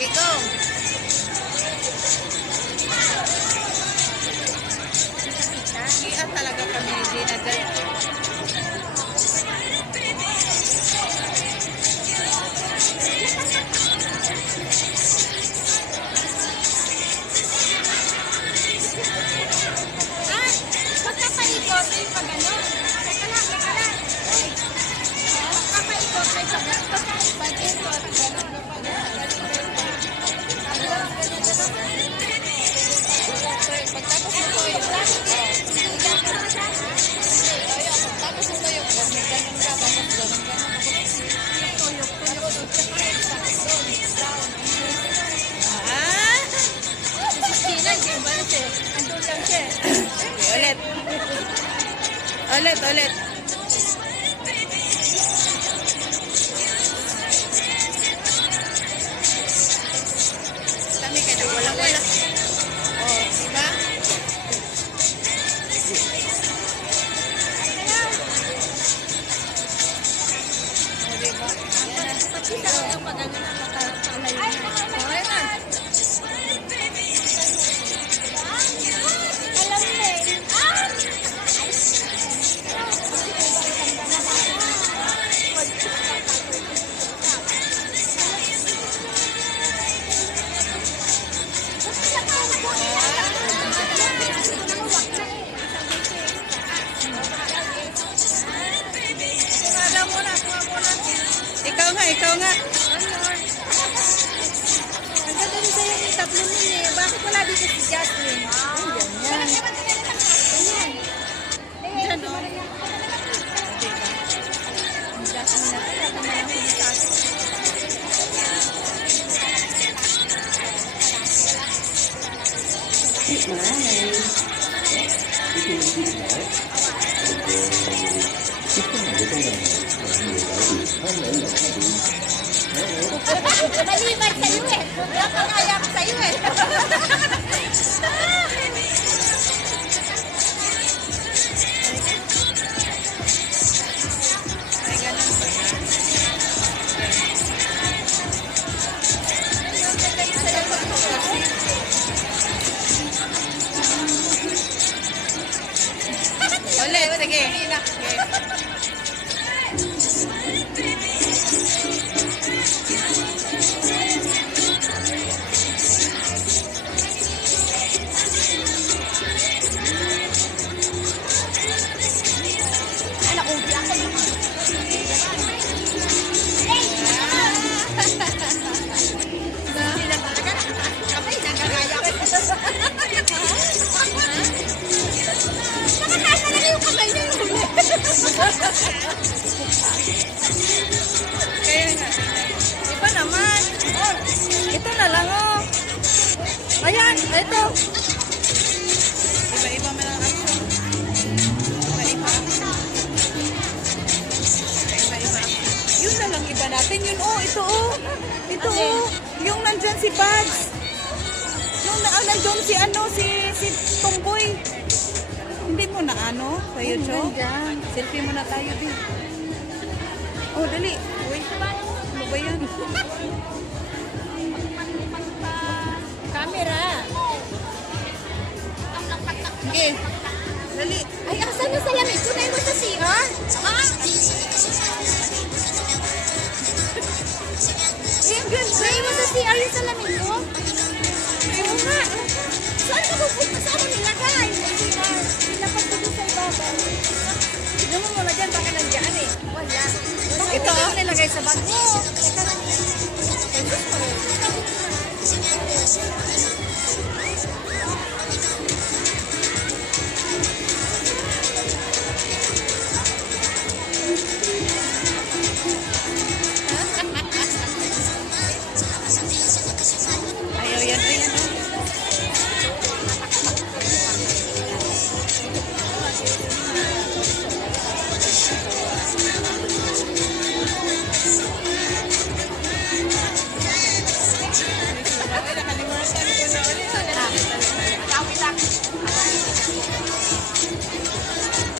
Sige, go. Iyan talaga kami, Gina. Magpapaikot ay pag ano. Teka lang. Magpapaikot ay pag ano. Pag-ikot. Pagtapos mo to yung pagtapos mo to yung ganun ka, tapos ganun ka. Ulit. Kami kayo, wala. Oh, diba? Oh, diba? Ikaw nga. Ang ganda rin sa'yo yung tatlo nun eh. Bakit wala dito si Jasmine? Yan. Diyan o. Ang Jasmine na ito, naman ang pinisaso. Maliban sa'yo eh. Nakakaya ko sa'yo eh. Ay, ganun ba yan? Ulit, sige. Kaya nga. Iba naman. Oh, ito na lang oh. Ayan, ito. Iba-iba man ang action. Iba-iba. Yun na lang iba natin. Yun oh, ito oh. Ito oh. Yung nandyan si Buds. Yung nandyan si ano, si Tomboy. Hindi mo na ano, sa YouTube? Selfie muna tayo din. Oh, dali. Uy, ano ba yan? Camera. Okay. Dali. Ay, asan yung salamin? Kunay mo sa CR? Ha? Ayun, kunay mo sa CR yung salamin mo? Ayun nga. Saan ka pupunta? Saan mo nilagay? Nilapag ko doon sa ibabaw. Tignan mo muna dyan, baka nandiyan eh. Wala. Bakit ito? Nilagay sa bag mo. Teka lang